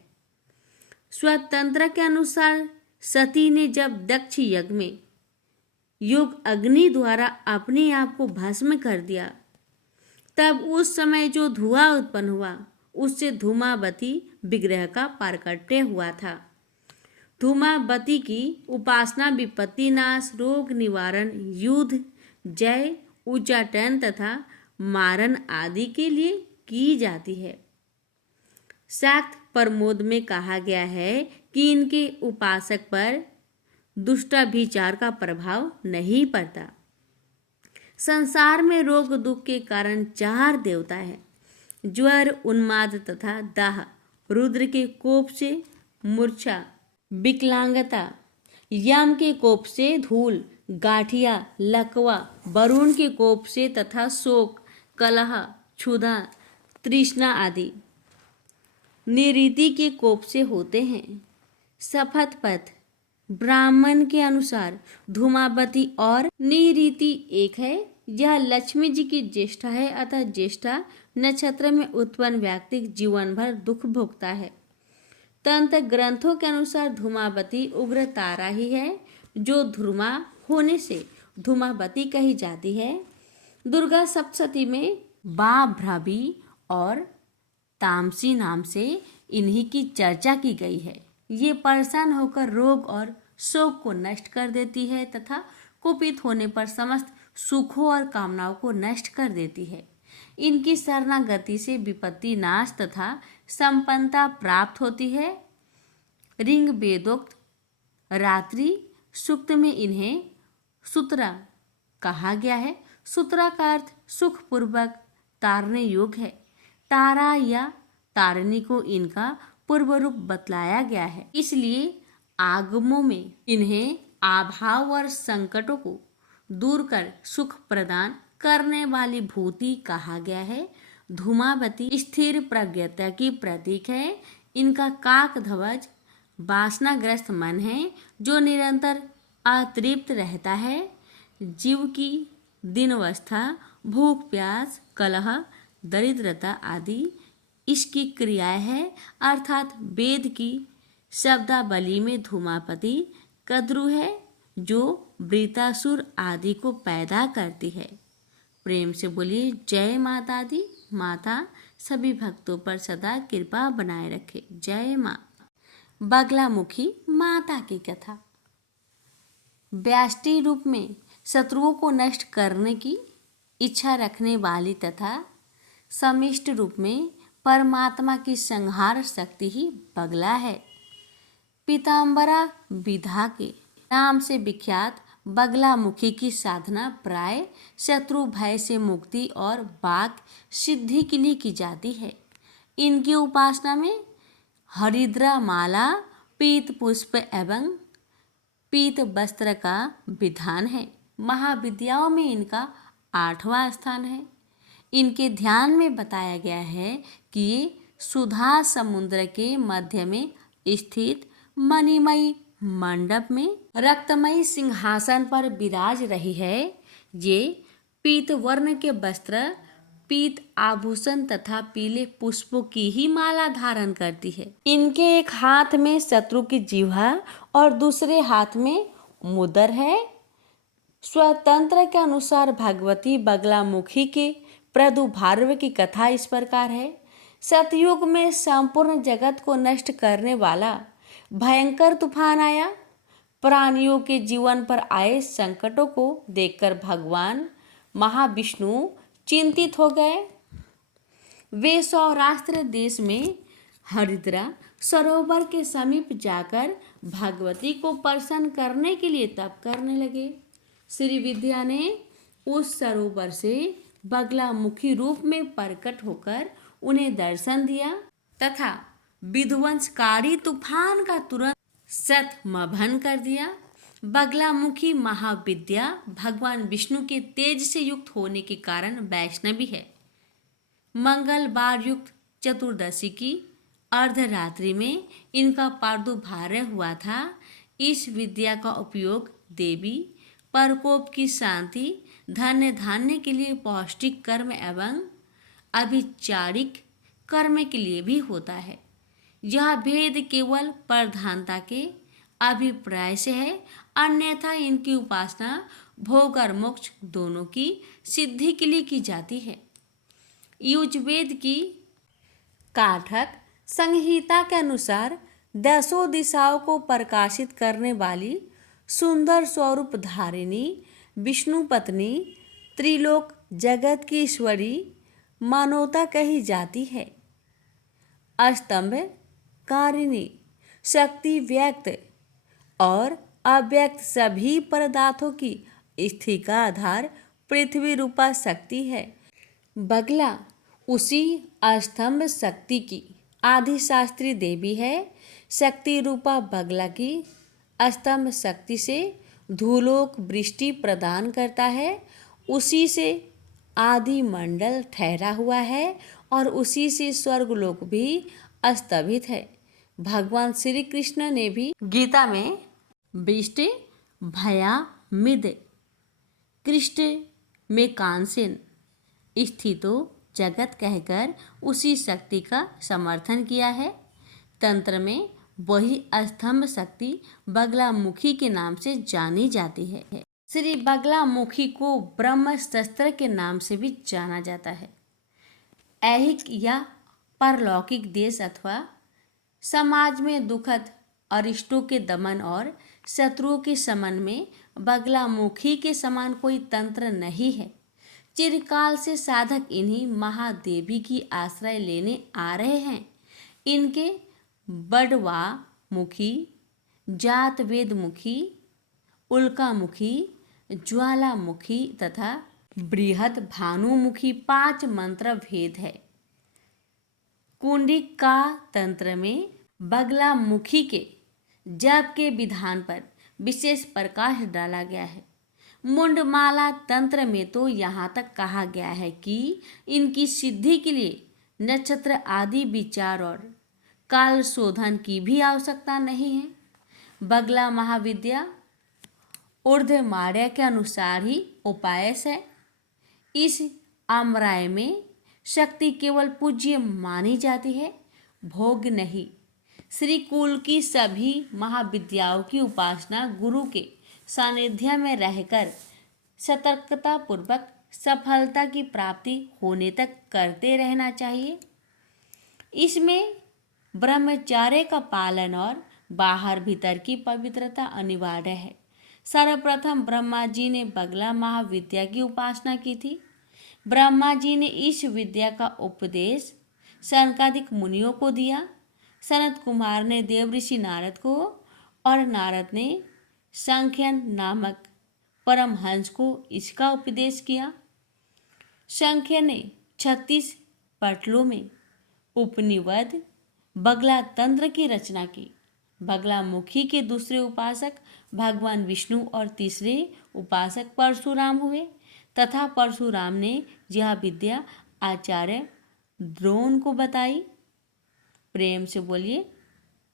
स्वतंत्र के अनुसार सती ने जब दक्ष यज्ञ में योग अग्नि द्वारा अपने आप को भस्म कर दिया, तब उस समय जो धुआं उत्पन्न हुआ उससे धूमावती विग्रह का प्राकट्य हुआ था। धूमावती की उपासना विपत्ति नाश, रोग निवारण, युद्ध, जय, उच्चाटन तथा मारण आदि के लिए की जाती है। शाक्त प्रमोद में कहा गया है कि इनके उपासक पर दुष्टाभिचार का प्रभाव नहीं पड़ता। संसार में रोग दुख के कारण 4 देवता हैं: ज्वर, उन्माद तथा दाह। रुद्र के कोप से मूर्छा, विकलांगता, यम के कोप से धूल, गाठिया, लकवा, वरुण के कोप से तथा शोक, कलह, क्षुधा, तृष्णा आदि निरीति के कोप से होते हैं। शपथ पथ ब्राह्मण के अनुसार धूमावती और निरीति एक है। यह लक्ष्मी जी की ज्येष्ठा है, अतः ज्येष्ठा नक्षत्र में उत्पन्न व्यक्ति जीवन भर दुख भोगता है। तंत्र ग्रंथों के अनुसार धूमावती उग्र तारा ही है, जो ध्रुमा होने से धूमावती कही जाती है। दुर्गा सप्तशती में बाभ्रवी और तामसी नाम से इन्हीं की चर्चा की गई है। ये परेशान होकर रोग और शोक को नष्ट कर देती है तथा कुपित होने पर समस्त सुखों और कामनाओं को नष्ट कर देती है। इनकी शरणागति से विपत्ति नाश तथा संपन्नता प्राप्त होती है। ऋग वेदोक्त रात्रि सूक्त में इन्हें सूत्रा कहा गया है। सूत्रा का अर्थ सुखपूर्वक तारने योग्य है। तारा या तारणी को इनका पूर्व रूप बतलाया गया है, इसलिए आगमों में इन्हें अभाव और संकटों को दूर कर सुख प्रदान करने वाली भूति कहा गया है। धूमावती स्थिर प्रज्ञता की प्रतीक है। इनका काक ध्वज वासनाग्रस्त मन है, जो निरंतर अतृप्त रहता है। जीव की दीनावस्था, भूख प्यास, कलह, दरिद्रता आदि इसकी क्रियाएं है, अर्थात वेद की शब्दावली में धूमावती कद्रु है, जो वृतासुर आदि को पैदा करती है। प्रेम से बोलिए जय माता दी। माता सभी भक्तों पर सदा कृपा बनाए रखे। जय माँ। बगलामुखी माता की कथा। व्याष्टि रूप में शत्रुओं को नष्ट करने की इच्छा रखने वाली तथा समिष्ट रूप में परमात्मा की संहार शक्ति ही बगला है। पीताम्बरा विधा के नाम से विख्यात बगलामुखी की साधना प्राय शत्रु भय से मुक्ति और वाक सिद्धि के लिए की जाती है। इनकी उपासना में हरिद्रा माला, पीत पुष्प एवं पीत वस्त्र का विधान है। महाविद्याओं में इनका 8वां स्थान है। इनके ध्यान में बताया गया है कि ये सुधा समुद्र के मध्य में स्थित मणिमयी मंडप में रक्तमयी सिंहासन पर विराज रही है। ये पीत वर्ण के वस्त्र, पीत आभूषण तथा पीले पुष्पों की ही माला धारण करती है। इनके एक हाथ में शत्रु की जिह्वा और दूसरे हाथ में मुदर है। स्वतंत्र के अनुसार भगवती बगलामुखी के प्रादुर्भाव की कथा इस प्रकार है। सतयुग में संपूर्ण जगत को नष्ट करने वाला भयंकर तूफान आया। प्राणियों के जीवन पर आए संकटों को देखकर भगवान महाविष्णु चिंतित हो गए। वे सौराष्ट्र देश में हरिद्रा सरोवर के समीप जाकर भगवती को प्रसन्न करने के लिए तप करने लगे। श्री विद्या ने उस सरोवर से बगलामुखी रूप में प्रकट होकर उन्हें दर्शन दिया तथा विध्वंसकारी तूफान का तुरंत शतमभन कर दिया। बगलामुखी महाविद्या भगवान विष्णु के तेज से युक्त होने के कारण वैष्णवी है। मंगलवार युक्त चतुर्दशी की अर्धरात्रि में इनका प्रादुर्भाव हुआ था। इस विद्या का उपयोग देवी प्रकोप की शांति, धन्य धान्य के लिए पौष्टिक कर्म एवं अभिचारिक कर्म के लिए भी होता है। यह भेद केवल प्रधानता के अभिप्राय से है, अन्यथा इनकी उपासना भोग और मोक्ष दोनों की सिद्धि के लिए की जाती है। युजवेद की काठक संहिता के अनुसार 10 दिशाओं को प्रकाशित करने वाली सुंदर स्वरूप धारिणी विष्णु पत्नी त्रिलोक जगत की ईश्वरी मानवता कही जाती है। अस्तंभ कारिणी शक्ति व्यक्त और अव्यक्त सभी पदार्थों की स्थिति का आधार पृथ्वी रूपा शक्ति है। बगला उसी अस्तंभ शक्ति की आदिशास्त्री देवी है। शक्ति रूपा बगला की स्तंभ शक्ति से धूलोक वृष्टि प्रदान करता है। उसी से आदि मंडल ठहरा हुआ है और उसी से स्वर्गलोक भी स्तंभित है। भगवान श्री कृष्ण ने भी गीता में वृष्टि भया मिद कृष्ण में कांसेन स्थितो जगत कहकर उसी शक्ति का समर्थन किया है। तंत्र में वही स्तंभ शक्ति बगलामुखी के नाम से जानी जाती है। श्री बगलामुखी को ब्रह्म शस्त्र के नाम से भी जाना जाता है। ऐहिक या परलौकिक देश अथवा समाज में दुखद अरिष्टों के दमन और शत्रुओं के समन में बगलामुखी के समान कोई तंत्र नहीं है। चिरकाल से साधक इन्हीं महादेवी की आश्रय लेने आ रहे हैं। इनके बड़वा मुखी, जात वेद मुखी, उल्कामुखी, ज्वालामुखी तथा बृहद भानुमुखी 5 मंत्र भेद है। कुंडिका तंत्र में बगलामुखी के जप के विधान पर विशेष प्रकाश डाला गया है। मुंडमाला तंत्र में तो यहाँ तक कहा गया है कि इनकी सिद्धि के लिए नक्षत्र आदि विचार और काल शोधन की भी आवश्यकता नहीं है। बगला महाविद्या ऊर्ध्वमार्या के अनुसार ही उपायस है। इस आम्राय में शक्ति केवल पूज्य मानी जाती है, भोग नहीं। श्री कुल की सभी महाविद्याओं की उपासना गुरु के सानिध्य में रहकर सतर्कता पूर्वक सफलता की प्राप्ति होने तक करते रहना चाहिए। इसमें ब्रह्मचर्य का पालन और बाहर भीतर की पवित्रता अनिवार्य है। सर्वप्रथम ब्रह्मा जी ने बगला महाविद्या की उपासना की थी। ब्रह्मा जी ने इस विद्या का उपदेश सनकादिक मुनियों को दिया। सनत कुमार ने देवऋषि नारद को और नारद ने सांख्यन नामक परमहंस को इसका उपदेश किया। सांख्य ने 36 पटलों में उपनिषद बगला तंत्र की रचना की। बगलामुखी के दूसरे उपासक भगवान विष्णु और तीसरे उपासक परशुराम हुए तथा परशुराम ने यह विद्या आचार्य द्रोण को बताई। प्रेम से बोलिए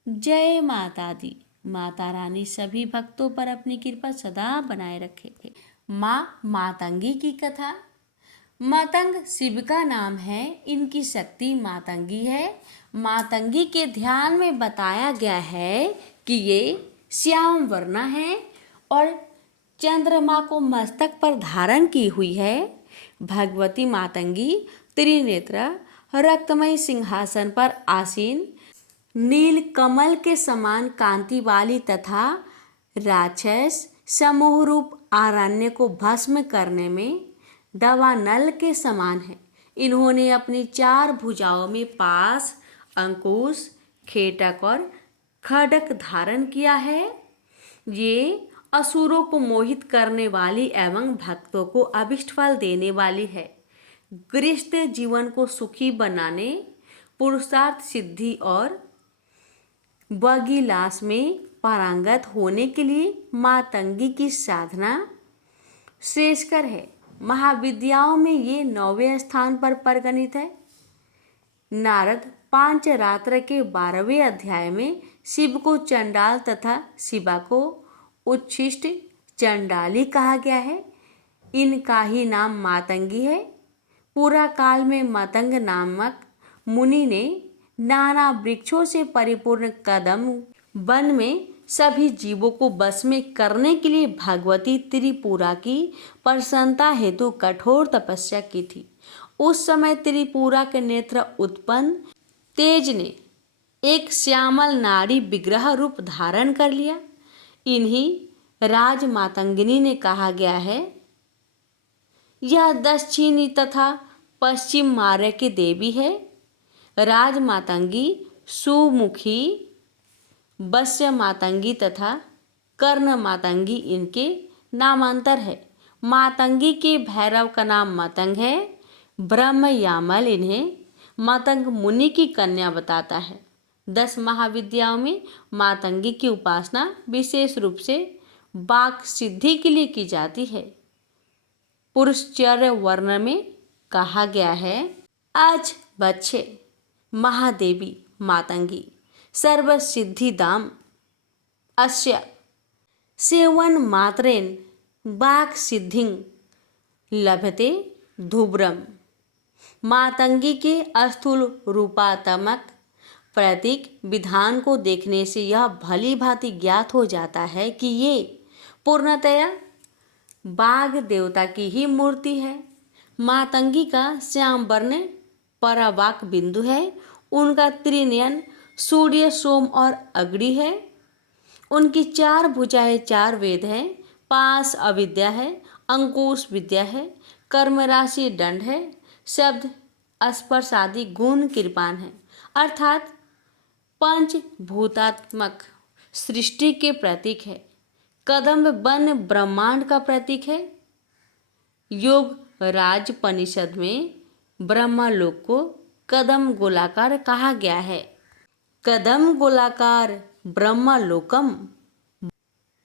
जय माता दी। माता रानी सभी भक्तों पर अपनी कृपा सदा बनाए रखे। माँ मातंगी की कथा। मातंग शिव का नाम है। इनकी शक्ति मातंगी है। मातंगी के ध्यान में बताया गया है कि ये श्याम वर्ण है और चंद्रमा को मस्तक पर धारण की हुई है। भगवती मातंगी त्रिनेत्र रक्तमय सिंहासन पर आसीन, नील कमल के समान कांति वाली तथा राक्षस समूह रूप आरण्य को भस्म करने में दावानल के समान है। इन्होंने अपनी 4 भुजाओं में पास, अंकुश, खेटक और खड्ग धारण किया है। ये असुरों को मोहित करने वाली एवं भक्तों को अभिष्ट फल देने वाली है। गृहस्थ जीवन को सुखी बनाने, पुरुषार्थ सिद्धि और बगिलास में पारंगत होने के लिए मातंगी की साधना श्रेयस्कर है। महाविद्याओं में ये 9वें स्थान पर परिगणित है। नारद पांचरात्र के 12वें अध्याय में शिव को चंडाल तथा शिवा को उच्छिष्ट चंडाली कहा गया है। इनका ही नाम मातंगी है। पूरा काल में मतंग नामक मुनि ने नाना वृक्षों से परिपूर्ण कदम वन में सभी जीवों को बस में करने के लिए भगवती त्रिपुरा की प्रसन्नता हेतु कठोर तपस्या की थी। उस समय त्रिपुरा के नेत्र उत्पन्न तेज ने एक श्यामल नारी विग्रह रूप धारण कर लिया। इन्हीं राज मातंगिनी ने कहा गया है, यह दक्षिणी तथा पश्चिम मार्ग की देवी है। राज मातंगी, सुमुखी, वश्य मातंगी तथा कर्ण मातंगी इनके नामांतर है। मातंगी के भैरव का नाम मतंग है। ब्रह्म यामल इन्हें मतंग मुनि की कन्या बताता है। 10 महाविद्याओं में मातंगी की उपासना विशेष रूप से वाक सिद्धि के लिए की जाती है। पुरुषचर्य वर्ण में कहा गया है, आज बच्चे महादेवी मातंगी सर्व सिद्धिदाम अस्य सेवन मात्रेन वाक सिद्धिं लभते ध्रुवम्। मातंगी के अस्थूल रूपात्मक प्रतीक विधान को देखने से यह भली भांति ज्ञात हो जाता है कि ये पूर्णतया बाघ देवता की ही मूर्ति है। मातंगी का श्याम वर्ण परावाक बिंदु है। उनका त्रिनयन सूर्य, सोम और अग्नि है। उनकी 4 भुजाएं 4 वेद हैं। पास अविद्या है, अंकुश विद्या है, कर्म राशि दंड है, शब्द स्पर्श आदि गुण कृपान है। अर्थात पंचभूतात्मक सृष्टि के प्रतीक है। कदम्ब वन ब्रह्मांड का प्रतीक है। योग राजपनिषद में ब्रह्मलोक को कदम गोलाकार कहा गया है। कदम गोलाकार ब्रह्मलोकम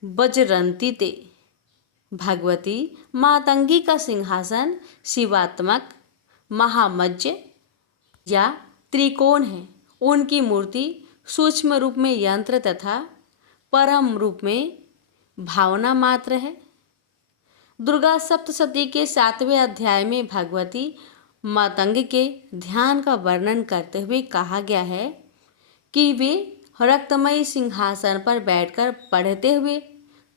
वज्रंती ते। भगवती मातंगी का सिंहासन शिवात्मक महामज्ज या त्रिकोण है। उनकी मूर्ति सूक्ष्म रूप में यंत्र तथा परम रूप में भावना मात्र है। दुर्गा सप्तशती के 7वें अध्याय में भगवती मातंग के ध्यान का वर्णन करते हुए कहा गया है कि वे रक्तमयी सिंहासन पर बैठकर पढ़ते हुए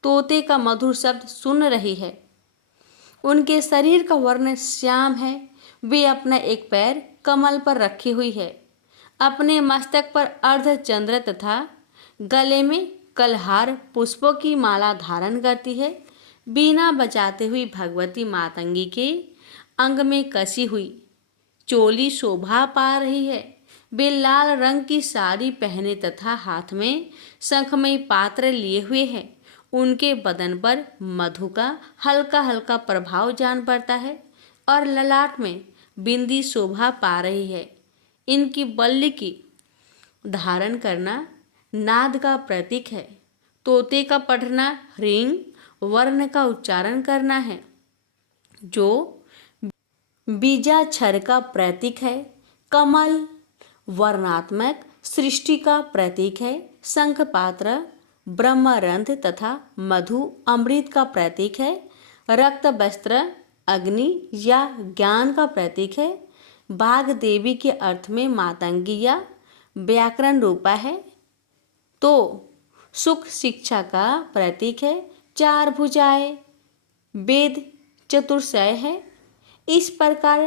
तोते का मधुर शब्द सुन रही है। उनके शरीर का वर्ण श्याम है। वे अपना एक पैर कमल पर रखी हुई है। अपने मस्तक पर अर्धचंद्र तथा गले में कलहार पुष्पों की माला धारण करती है। बीना बजाते हुई भगवती मातंगी के अंग में कसी हुई चोली शोभा पा रही है। वे लाल रंग की साड़ी पहने तथा हाथ में शंखमयी पात्र लिए हुए हैं। उनके बदन पर मधु का हल्का हल्का प्रभाव जान पड़ता है और ललाट में बिंदी शोभा पा रही है। इनकी बल्ली की धारण करना नाद का प्रतीक है। तोते का पढ़ना ह्रीं वर्ण का उच्चारण करना है, जो बीजाक्षर का प्रतीक है। कमल वर्णात्मक सृष्टि का प्रतीक है। शंख पात्र ब्रह्मरंध्र तथा मधु अमृत का प्रतीक है। रक्त वस्त्र अग्नि या ज्ञान का प्रतीक है। बाघ देवी के अर्थ में मातंगी या व्याकरण रूपा है तो सुख शिक्षा का प्रतीक है। 4 भुजाएं वेद चतुर्षय है। इस प्रकार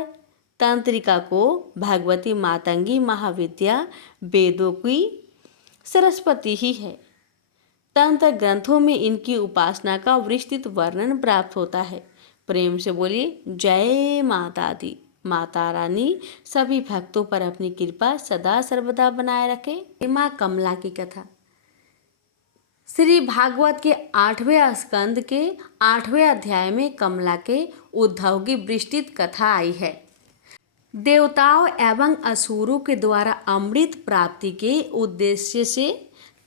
तंत्रिका को भगवती मातंगी महाविद्या वेदों की सरस्वती ही है। तंत्र ग्रंथों में इनकी उपासना का विस्तृत वर्णन प्राप्त होता है। प्रेम से बोलिए जय माता दी। माता रानी सभी भक्तों पर अपनी कृपा सदा सर्वदा बनाए रखे। माँ कमला की कथा। श्री भागवत के 8वें स्कंद के 8वें अध्याय में कमला के उद्धव की विस्तृत कथा आई है। देवताओं एवं असुरों के द्वारा अमृत प्राप्ति के उद्देश्य से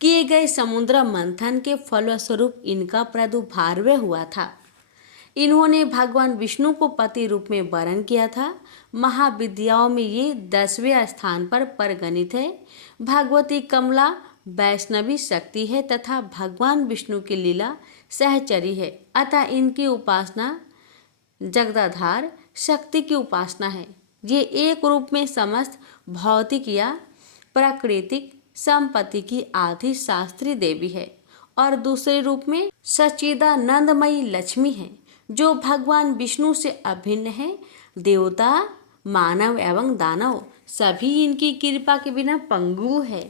किए गए समुद्र मंथन के फलस्वरूप इनका प्रादुर्भाव हुआ था। इन्होंने भगवान विष्णु को पति रूप में वरण किया था। महाविद्याओं में ये 10वें स्थान पर परिगणित है। भगवती कमला वैष्णवी शक्ति है तथा भगवान विष्णु की लीला सहचरी है, अतः इनकी उपासना जगदाधार शक्ति की उपासना है। ये एक रूप में समस्त भौतिक या प्राकृतिक संपत्ति की आदि शास्त्रीय देवी है और दूसरे रूप में सच्चिदानंदमयी लक्ष्मी है जो भगवान विष्णु से अभिन्न है। देवता, मानव एवं दानव सभी इनकी कृपा के बिना पंगु है,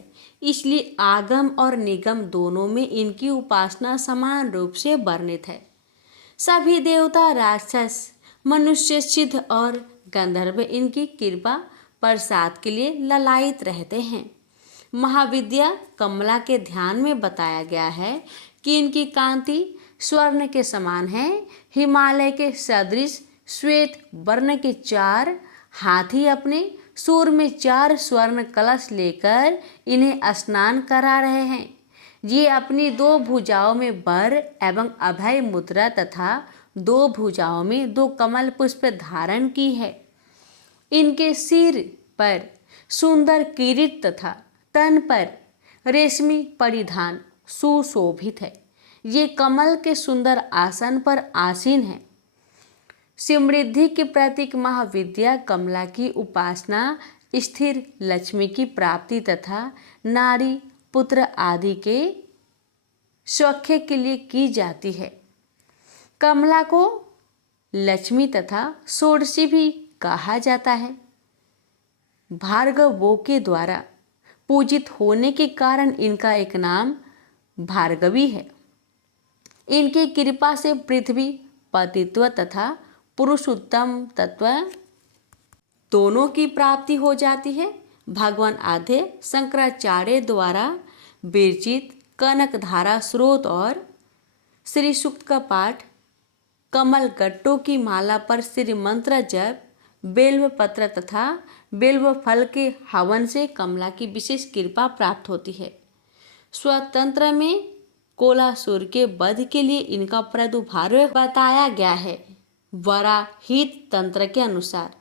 इसलिए आगम और निगम दोनों में इनकी उपासना समान रूप से वर्णित है। सभी देवता, राक्षस, मनुष्य, सिद्ध और गंधर्व इनकी कृपा प्रसाद के लिए ललायित रहते हैं। महाविद्या कमला के ध्यान में बताया गया है कि इनकी कांति स्वर्ण के समान है। हिमालय के सदृश श्वेत वर्ण के 4 हाथी अपने सूर में 4 स्वर्ण कलश लेकर इन्हें स्नान करा रहे हैं। ये अपनी 2 भुजाओं में वर एवं अभय मुद्रा तथा 2 भुजाओं में 2 कमल पुष्प धारण की है। इनके सिर पर सुंदर किरीट तथा तन पर रेशमी परिधान सुशोभित है। ये कमल के सुंदर आसन पर आसीन है। समृद्धि के प्रतीक महाविद्या कमला की उपासना स्थिर लक्ष्मी की प्राप्ति तथा नारी पुत्र आदि के सौख्य के लिए की जाती है। कमला को लक्ष्मी तथा षोडशी भी कहा जाता है। भार्गवों के द्वारा पूजित होने के कारण इनका एक नाम भार्गवी है। इनकी कृपा से पृथ्वी पतित्व तथा पुरुषोत्तम तत्व दोनों की प्राप्ति हो जाती है। भगवान आद्य शंकराचार्य द्वारा विरचित कनकधारा स्रोत और श्री सूक्त का पाठ, कमल गट्टों की माला पर श्री मंत्र जप, बेल्व पत्र तथा बेल्व फल के हवन से कमला की विशेष कृपा प्राप्त होती है। स्वतंत्र में कोलासुर के वध के लिए इनका प्रादुर्भाव बताया गया है। वराहित तंत्र के अनुसार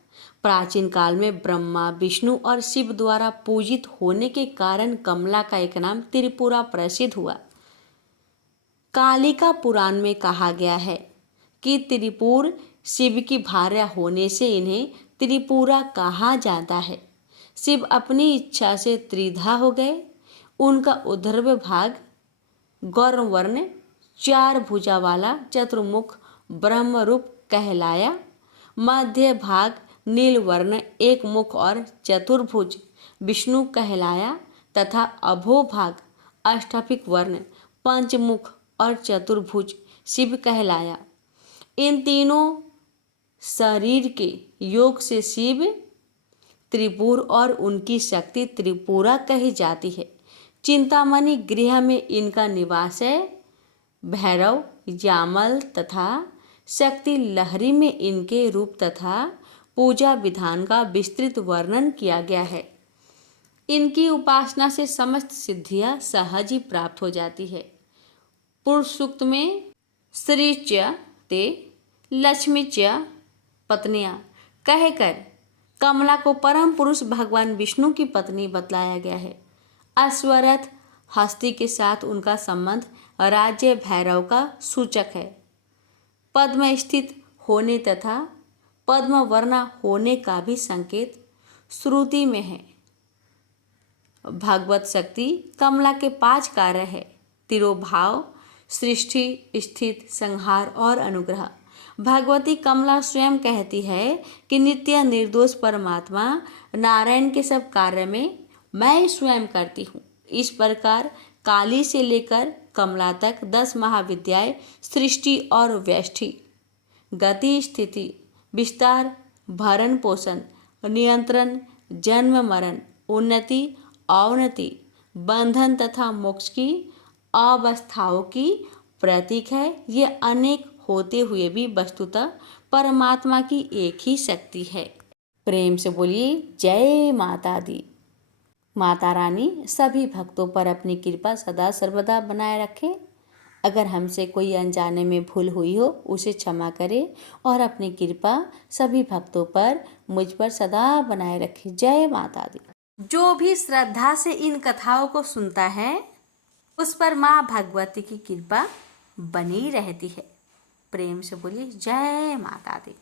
प्राचीन काल में ब्रह्मा, विष्णु और शिव द्वारा पूजित होने के कारण कमला का एक नाम त्रिपुरा प्रसिद्ध हुआ। कालिका पुराण में कहा गया है कि त्रिपुर शिव की भार्या होने से इन्हें त्रिपुरा कहा जाता है। शिव अपनी इच्छा से त्रिधा हो गए। उनका ऊर्ध्व भाग गौरवर्ण 4 भुजा वाला चतुर्मुख ब्रह्म रूप कहलाया। मध्य भाग नीलवर्ण 1 मुख और चतुर्भुज विष्णु कहलाया तथा अभो भाग अष्टभिक वर्ण 5 मुख और चतुर्भुज शिव कहलाया। इन तीनों शरीर के योग से शिव त्रिपुर और उनकी शक्ति त्रिपुरा कही जाती है। चिंतामणि गृह में इनका निवास है। भैरव, यामल तथा शक्ति लहरी में इनके रूप तथा पूजा विधान का विस्तृत वर्णन किया गया है। इनकी उपासना से समस्त सिद्धियां सहज ही प्राप्त हो जाती है। पुरुष सूक्त में श्री च ते लक्ष्मी च पत्नियां कहकर कमला को परम पुरुष भगवान विष्णु की पत्नी बतलाया गया है। अश्वरथ हस्ती के साथ उनका संबंध राज्य भैरव का सूचक है। पद्म स्थित होने तथा पद्म वर्णा होने का भी संकेत श्रुति में है। भगवत शक्ति कमला के 5 कार्य है: तिरोभाव, सृष्टि, स्थित, संहार और अनुग्रह। भगवती कमला स्वयं कहती है कि नित्य निर्दोष परमात्मा नारायण के सब कार्य में मैं स्वयं करती हूँ। इस प्रकार काली से लेकर कमला तक 10 महाविद्याएं सृष्टि और व्यष्टि, गति, स्थिति, विस्तार, भरण पोषण, नियंत्रण, जन्म मरण, उन्नति अवनति, बंधन तथा मोक्ष की अवस्थाओं की प्रतीक है। ये अनेक होते हुए भी वस्तुतः परमात्मा की एक ही शक्ति है। प्रेम से बोलिए जय माता दी। माता रानी सभी भक्तों पर अपनी कृपा सदा सर्वदा बनाए रखे। अगर हमसे कोई अनजाने में भूल हुई हो उसे क्षमा करें और अपनी कृपा सभी भक्तों पर मुझ पर सदा बनाए रखे। जय माता दी। जो भी श्रद्धा से इन कथाओं को सुनता है उस पर माँ भगवती की कृपा बनी रहती है। प्रेम से बोलिए जय माता दी।